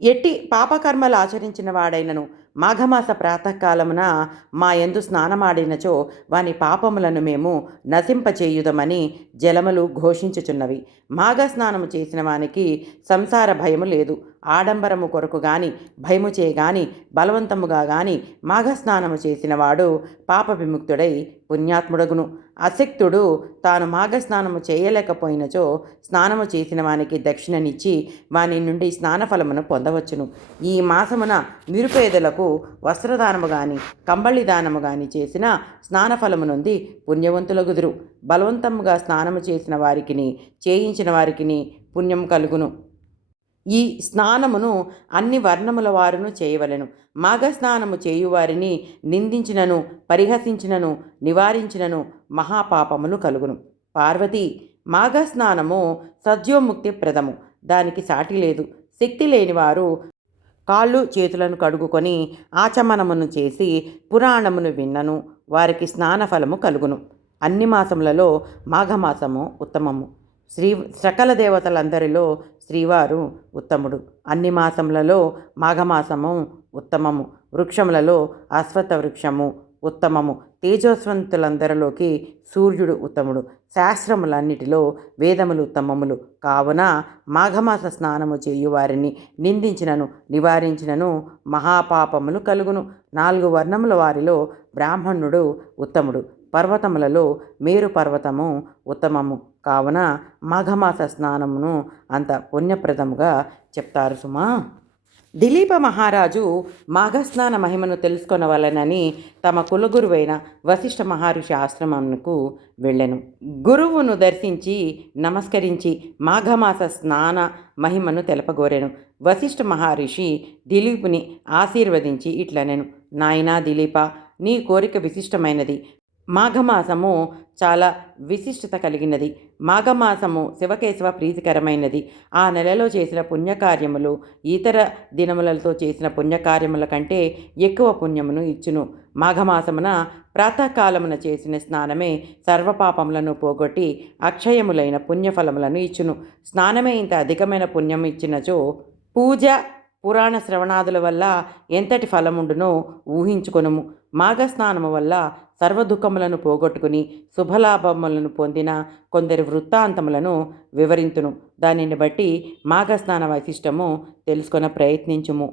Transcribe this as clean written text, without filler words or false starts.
ఎట్టి పాపకర్మలు ఆచరించిన వాడైనను మాఘమాస ప్రాతకాలమున మా యందు స్నానమాడినచో వాని పాపములను మేము నశింపచేయుదమని జలములు ఘోషించుచున్నవి. మాఘ స్నానము చేసిన వానికి సంసార భయము లేదు. ఆడంబరము కొరకు గాని భయము చే గాని బలవంతముగా గాని మాఘస్నానము చేసిన వాడు పాప విముక్తుడై పుణ్యాత్ముడగును. అశక్తుడు తాను మాఘస్నానము చేయలేకపోయినచో స్నానము చేసిన వానికి దక్షిణనిచ్చి వాని నుండి స్నానఫలమును పొందవచ్చును. ఈ మాసమున నిరుపేదలకు వస్త్రదానము గాని కంబళి దానము గాని చేసిన స్నానఫలము నుండి పుణ్యవంతులగుదురు. బలవంతముగా స్నానము చేసిన వారికిని చేయించిన వారికిని పుణ్యం కలుగును. ఈ స్నానమును అన్ని వర్ణముల వారును చేయవలెను. మాఘస్నానము చేయువారిని నిందించినను పరిహసించినను నివారించినను మహాపాపములు కలుగును. పార్వతి, మాఘస్నానము సద్యోముక్తి ప్రదము, దానికి సాటి లేదు. శక్తి లేనివారు కాళ్ళు చేతులను కడుగుకొని ఆచమనమును చేసి పురాణమును విన్నను వారికి స్నానఫలము కలుగును. అన్ని మాసములలో మాఘమాసము ఉత్తమము. సకల దేవతలందరిలో శ్రీవారు ఉత్తముడు. అన్ని మాసములలో మాఘమాసము ఉత్తమము. వృక్షములలో అశ్వత్థ వృక్షము ఉత్తమము. తేజస్వంతులందరిలోకి సూర్యుడు ఉత్తముడు. శాస్త్రములన్నిటిలో వేదములు ఉత్తమములు. కావున మాఘమాస స్నానము చేయువారిని నిందించినను నివారించినను మహాపాపములు కలుగును. 4 వర్ణముల వారిలో బ్రాహ్మణుడు ఉత్తముడు. పర్వతములలో మేరు పర్వతము ఉత్తమము. కావున మాఘమాస స్నానమును అంత పుణ్యప్రదముగా చెప్తారు సుమా. దిలీప మహారాజు మాఘస్నాన మహిమను తెలుసుకొనవలనని తమ కులగురువైన వశిష్ఠ మహర్షి ఆశ్రమమునకు వెళ్ళెను. గురువును దర్శించి నమస్కరించి మాఘమాస స్నాన మహిమను తెలపగోరెను. వశిష్ఠ మహర్షి దిలీపుని ఆశీర్వదించి ఇట్లనెను: నాయనా దిలీప, నీ కోరిక విశిష్టమైనది. మాఘమాసము చాలా విశిష్టత కలిగినది. మాఘమాసము శివకేశవ ప్రీతికరమైనది. ఆ నెలలో చేసిన పుణ్యకార్యములు ఇతర దినములతో చేసిన పుణ్యకార్యముల కంటే ఎక్కువ పుణ్యమును ఇచ్చును. మాఘమాసమున ప్రాతకాలమున చేసిన స్నానమే సర్వపాపములను పోగొట్టి అక్షయములైన పుణ్యఫలములను ఇచ్చును. స్నానమే ఇంత అధికమైన పుణ్యం ఇచ్చినచో పూజ పురాణ శ్రవణాదుల వల్ల ఎంతటి ఫలముండునో ఊహించుకొనుము. మాఘస్నానము వల్ల సర్వదుఃఖములను పోగొట్టుకుని శుభలాభములను పొందిన కొందరి వృత్తాంతములను వివరింతును. దానిని బట్టి మాఘస్నాన వైశిష్టము తెలుసుకొన ప్రయత్నించుము.